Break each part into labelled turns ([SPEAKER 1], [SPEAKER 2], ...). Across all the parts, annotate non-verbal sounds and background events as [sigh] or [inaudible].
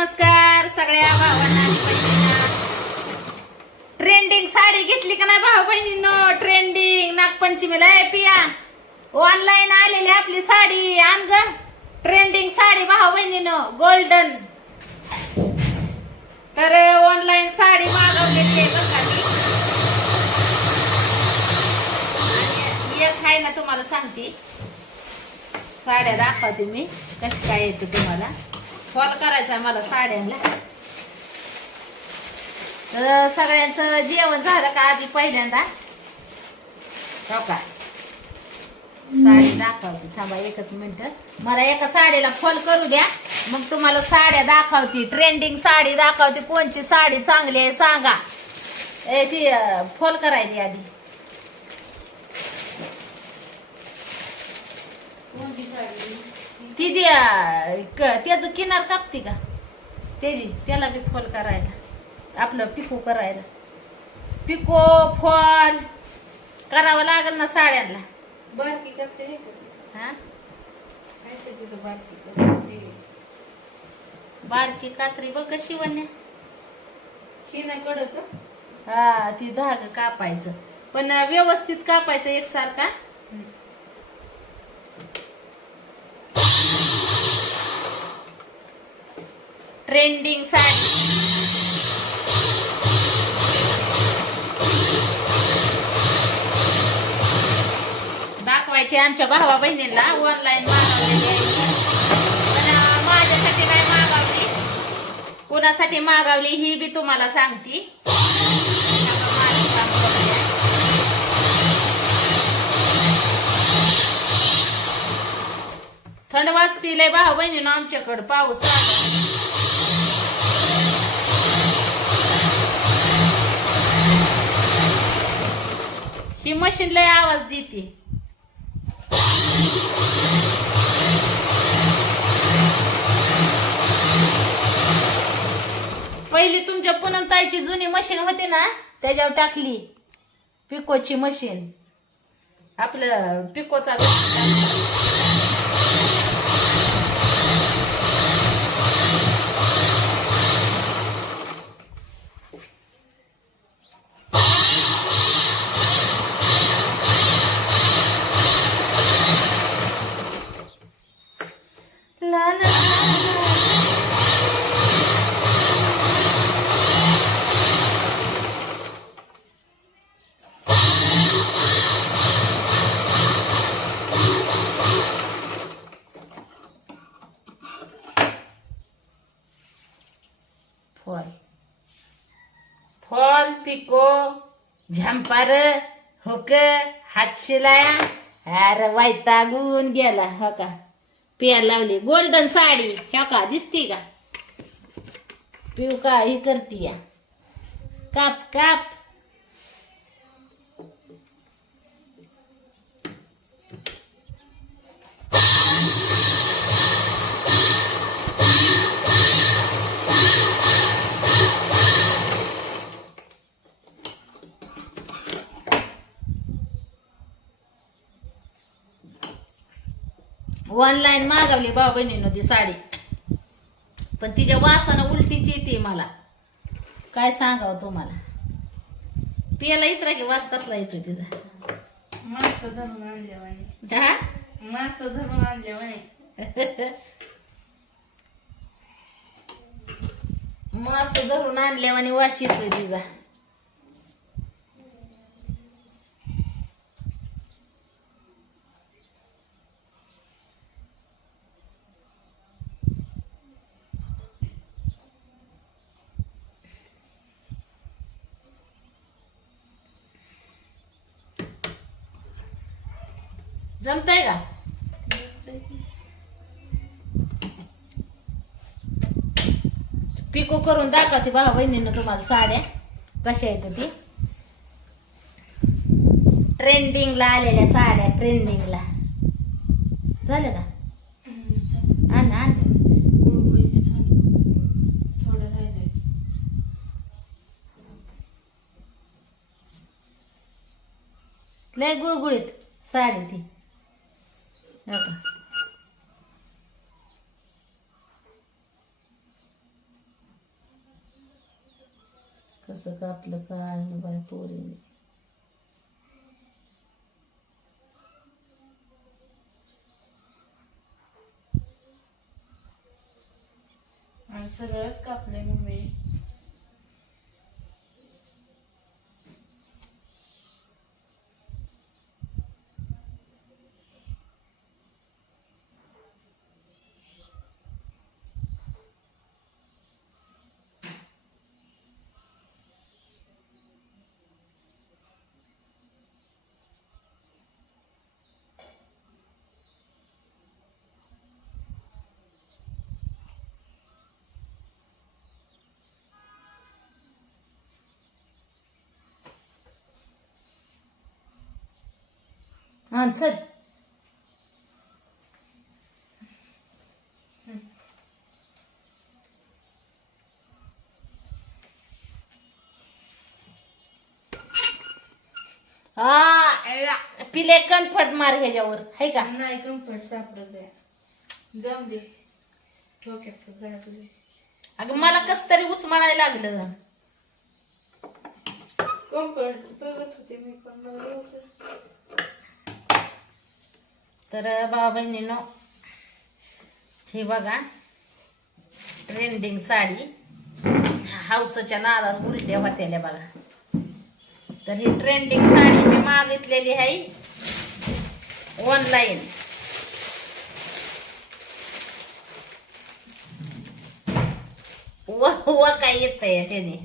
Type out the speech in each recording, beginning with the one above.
[SPEAKER 1] नमस्कार सगळ्या भावांना ट्रेंडिंग साडी घेतली का नाही भाऊ बहिणींनो? ट्रेंडिंग नागपंचमीला आहे पिया. ऑनलाईन आलेली आपली साडी. आण ग. ट्रेंडिंग साडी भाऊ बहिणीनो. गोल्डन तर ऑनलाईन साडी मागवलेली आहे बघा मी. एक आहे ना तुम्हाला सांगते. साड्या दाखवते मी. कशी काय येते तुम्हाला. फॉल करायचा आहे मला साड्यांना. तर सगळ्यांचं जेवण झालं का आधी पहिल्यांदा? हो का? साडी दाखवते. थांबा एकच मिनिट. मला एका साडीला फॉल करू द्या. मग तुम्हाला साड्या दाखवते. ट्रेंडिंग साडी दाखवते. कोणची साडी चांगली आहे सांगा. ए ती फॉल करायची आधी. ती द्या त्याचं किनार कापते का? त्याची त्याला बी फॉल करायला आपलं पिको करायला. पिको फॉल करावं लागेल ना साड्यांना.
[SPEAKER 2] बारकी करते नाही का?
[SPEAKER 1] हा?
[SPEAKER 2] काय ते तिथं बारकी करते
[SPEAKER 1] बारकी कात्री बघ कशी वन्या
[SPEAKER 2] ही नाही कडच
[SPEAKER 1] हा ती धाग कापायचं. पण व्यवस्थित कापायचं एकसारखा. ट्रेंडिंग साडी दाखवायचे आमच्या भावा बहिणींना ऑनलाईन मागवलेली आहे पण माझ्यासाठी काय मागवली. कुणासाठी मागवली ही बी तुम्हाला सांगते. थंड वाजतील भाऊ बहिणी आमच्याकडं पाऊस ही मशीन लय आवाज देते. पहिली तुमच्या पुनमताईची जुनी मशीन होती ना त्याच्यावर टाकली. पिकोची मशीन. आपलं पिकोचा पिको झंपार होक हात शिलाया. अरे वैतागून गेला हो का? पिया लावली. गोल्डन साडी ह्या का? दिसती का? पिऊ का ही करती या? काप काप. ऑनलाईन मागवली भाऊ बहिणीनं ती साडी. पण तिच्या वासानं उलटीची येते मला. काय सांगावं तुम्हाला? पियाला इचरा की वास कसला येतोय तिचा?
[SPEAKER 2] मासं धरून आणल्या? मासं धरून आणल्या [laughs]
[SPEAKER 1] मस्त धरून आणल्या आणि वास येतोय तिचा. जमतय का? पिको करून दाखवते भावा बहिणीनं तुम्हाला साड्या. कशा आहेत ती ट्रेंडिंगला आलेल्या साड्या ट्रेंडिंगला झालं का? आण आण.
[SPEAKER 2] गुळगुळीत
[SPEAKER 1] लय गुळगुळीत साडी ती. कसं कापल काय बाय पोरी
[SPEAKER 2] आणि सगळंच कापलंय मम्मी.
[SPEAKER 1] हा चल हा पिले कणफट मार ह्याच्यावर. हाय का?
[SPEAKER 2] नाही कम्फर्ट सापडत आहे जाऊ दे. ठोक्यात तुझे
[SPEAKER 1] अगं मला कस तरी उचमाळायला लागलं.
[SPEAKER 2] कम्फर्ट बघत होते मी पण मला
[SPEAKER 1] तर भावा बहिणीनो हे बघा ट्रेंडिंग साडी. हाऊसच्या नादात उलट्या होत्याल्या बघा. तर ही ट्रेंडिंग साडी मी मागितलेली आहे ऑनलाईन व व काय येत आहे त्याने?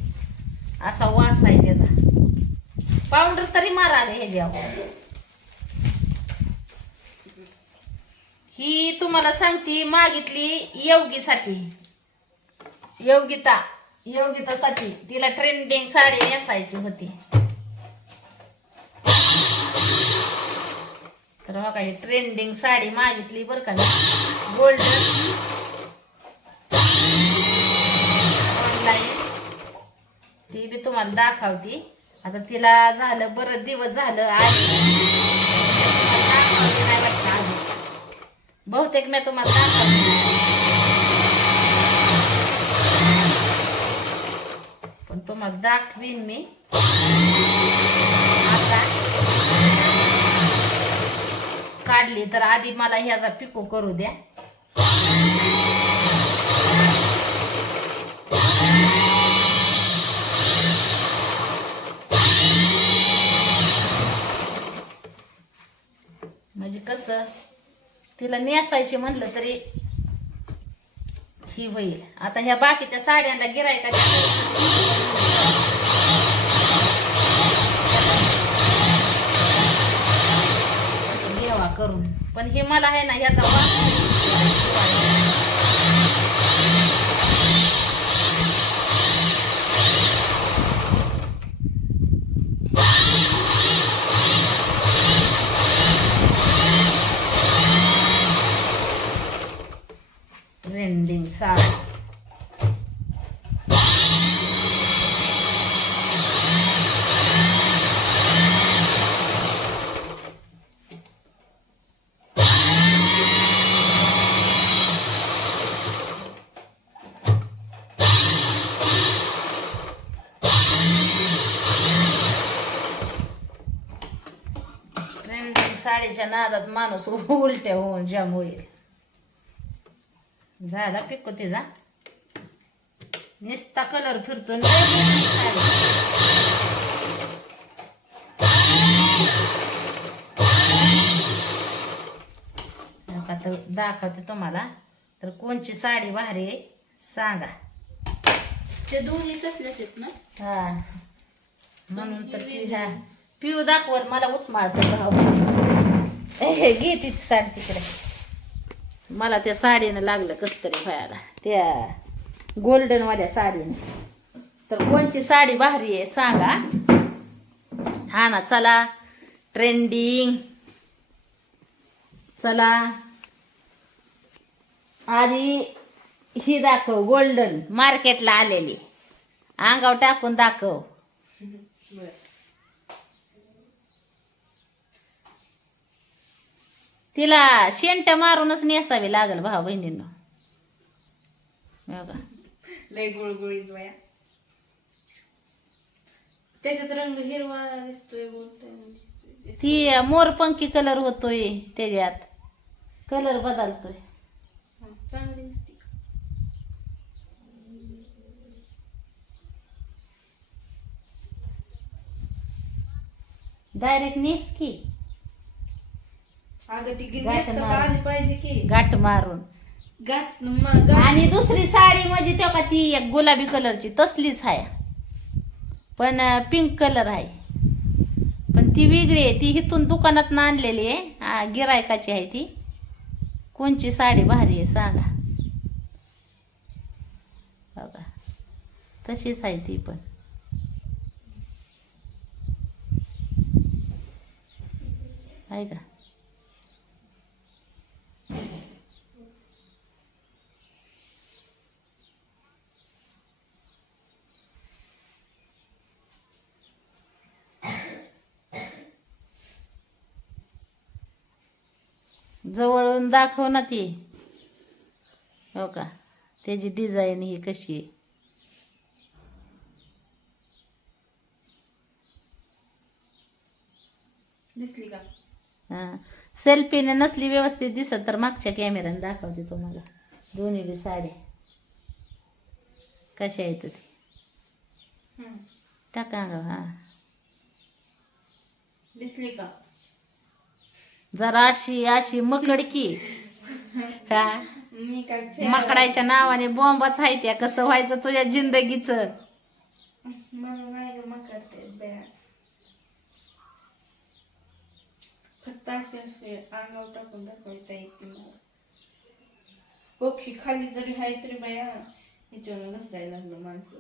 [SPEAKER 1] असा वास आहे त्याचा. पावडर तरी मारा ह्याच्या ही तुम्हाला सांगती मागितली योगीसाठी. योगिता योगितासाठी तिला ट्रेंडिंग साडी नेसायची होती. तर बघा ही ट्रेंडिंग साडी मागितली बरं का. गोल्डन ऑनलाईन ती बी तुम्हाला दाखवती. आता तिला झालं बरं दिवस झालं आणि बहुतेक मी तुम्हाला दाखव पण तुम्हाला दाखवीन मी आता काढली तर आधी मला ह्याचा पिको करू द्या. म्हणजे कसं? तिला नेसायची म्हणलं तरी ही होईल. आता ह्या बाकीच्या साड्यांना गिरायका करून. पण हे मला आहे ना ह्याचा वास ट्रेंडिंग साडी ट्रेंडिंग साडीच्या नादात माणूस उलट्या होऊन जाम होईल झाला पिको तिचा निस्ता कलर फिरतो तर दाखवते तुम्हाला. तर कोणची साडी भारी आहे सांगा.
[SPEAKER 2] ते दोन्ही कसल्याच आहेत ना?
[SPEAKER 1] हा. म्हणून तर ती पिऊ दाखवत मला उचमाळत भाव ए घे ती साडी तिकडे. मला त्या साडीनं लागलं कस तरी व्हायला त्या गोल्डन वाल्या तर कोणची साडी भारी आहे सांगा? हा ना चला. ट्रेंडिंग चला. आधी ही दाखव गोल्डन मार्केटला आलेली. अंगावर टाकून दाखव. तिला शेंट मारूनच नेसावी लागल भाऊ बहिणींनो. बघा.
[SPEAKER 2] लय गुळगुळीत वया त्याच्यात रंग हिरवा दिसतोय बोलतोय दिसतोय.
[SPEAKER 1] ती मोरपंखी कलर होतोय त्याच्यात. कलर बदलतोय.
[SPEAKER 2] हा, चांगली दिसते.
[SPEAKER 1] डायरेक्ट नेस की.
[SPEAKER 2] अगं ती गिरी
[SPEAKER 1] गाठ
[SPEAKER 2] असतं
[SPEAKER 1] मार.
[SPEAKER 2] आली पाहिजे की.
[SPEAKER 1] गाठ मारून.
[SPEAKER 2] गाठ म- गाठ
[SPEAKER 1] आणि दुसरी साडी म्हणजे तेव्हा का ती एक गुलाबी कलरची तसलीच आहे पण पिंक कलर आहे पण ती वेगळी आहे ती इथून दुकानात आणलेली आहे. आ, गिरायकाची आहे ती. कोणची साडी भारी आहे सांगा. बघा. तशीच आहे ती पण. आहे का? जवळून दाखव ना ती. हो का? त्याची डिझाईन ही कशी आहे?
[SPEAKER 2] दिसली का?
[SPEAKER 1] हा. सेल्फीने नसली व्यवस्थित दिसत तर मागच्या कॅमेऱ्याने दाखवते तुम्हाला. दोन्ही बी साड्या. कशा आहेत ते. टाका हा.
[SPEAKER 2] दिसली का?
[SPEAKER 1] जरा अशी अशी मकडकी. हा?
[SPEAKER 2] मी काय
[SPEAKER 1] मकडाच्या नावाने बॉम्बच आहे त्या. कसं व्हायचं तुझ्या जिंदगीच?
[SPEAKER 2] मला नाही ग मग करते बया फक्त असे असे अंगावर टाकून दाखवता येते मला. पक्षी खाली जरी हाय तरी बया ह्याच्यावर घसरायला लागलं माणसं.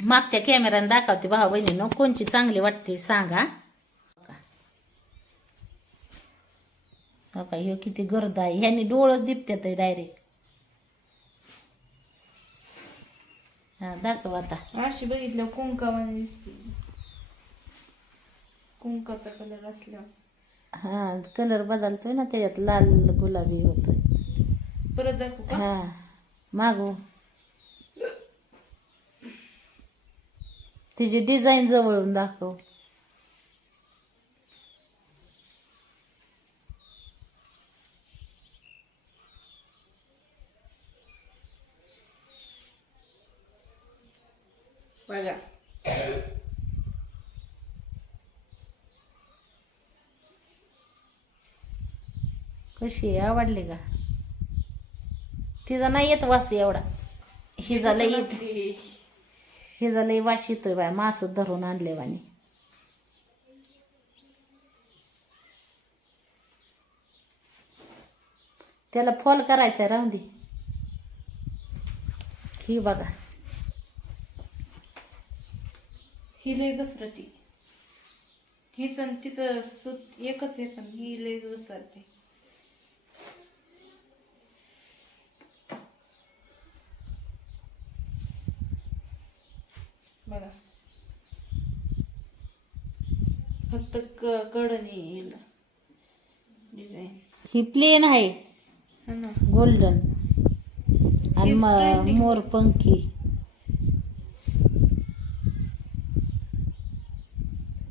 [SPEAKER 1] मागच्या कॅमेऱ्याने दाखवते भाऊ बहिणीनं कोणची चांगली वाटते सांगा. हो का ह्यो किती गर्द आहे. ह्यानी डोळं दिपत्यात डायरेक्ट हा दाखव आता.
[SPEAKER 2] अशी बघितलं दिसते. कुंकाचा कलर असल्यावर.
[SPEAKER 1] हा कलर बदलतोय ना त्याच्यात लाल गुलाबी होतोय.
[SPEAKER 2] परत दाखवू
[SPEAKER 1] हा मागू. तिची डिझाईन जवळून दाखव.
[SPEAKER 2] बघा.
[SPEAKER 1] कशी आवडली का? तिचा नाही येत वास एवढा. हिचा लई येत. [laughs] हे लई वास येतोय बाय. मास धरून आणले वाणी त्याला फॉल करायचा राहून दे. ही बघा.
[SPEAKER 2] ही लय घसरती. हीच आणि तिथं सूत एकच आहे पण ही लय घसरते बघा कडनी येईल. डिझाईन
[SPEAKER 1] ही प्लेन आहे.
[SPEAKER 2] हा ना.
[SPEAKER 1] गोल्डन आणि म-. मोर पंखी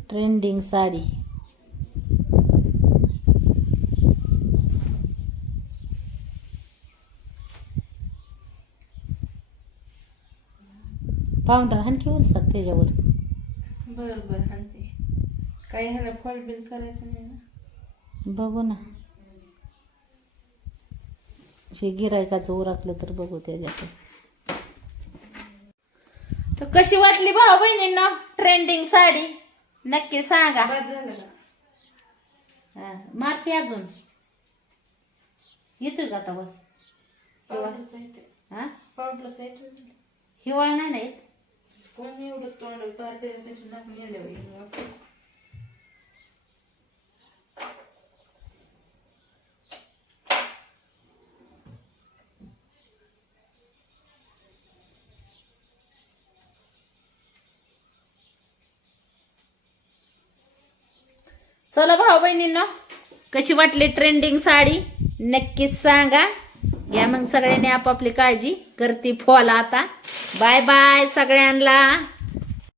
[SPEAKER 1] ट्रेंडिंग साडी. पाऊंडर आणखी उलसात त्याच्यावर.
[SPEAKER 2] बर काही ह्याला फॉल बिल करायचं नाही ना?
[SPEAKER 1] बघू ना. हे गिरायकाचं उरकलं तर बघू त्याच्यात. तर कशी वाटली भाऊ बहिणींना ट्रेंडिंग साडी? नक्की सांगा.
[SPEAKER 2] बाद झालं का?
[SPEAKER 1] हा, मारते अजून. येतोय का आता बस?
[SPEAKER 2] पावडरचा
[SPEAKER 1] हा?
[SPEAKER 2] पावडरचा
[SPEAKER 1] हिवाळा नाही ना येत?
[SPEAKER 2] कोण एवढं तोंड पार त्याच्यापेक्षा नाक नेलं असं
[SPEAKER 1] चला भाऊ बहिणींना कशी वाटली ट्रेंडिंग साडी? नक्कीच सांगा. या मग सगळ्यांनी आपापली काळजी करते फॉल आता. बाय बाय सगळ्यांना.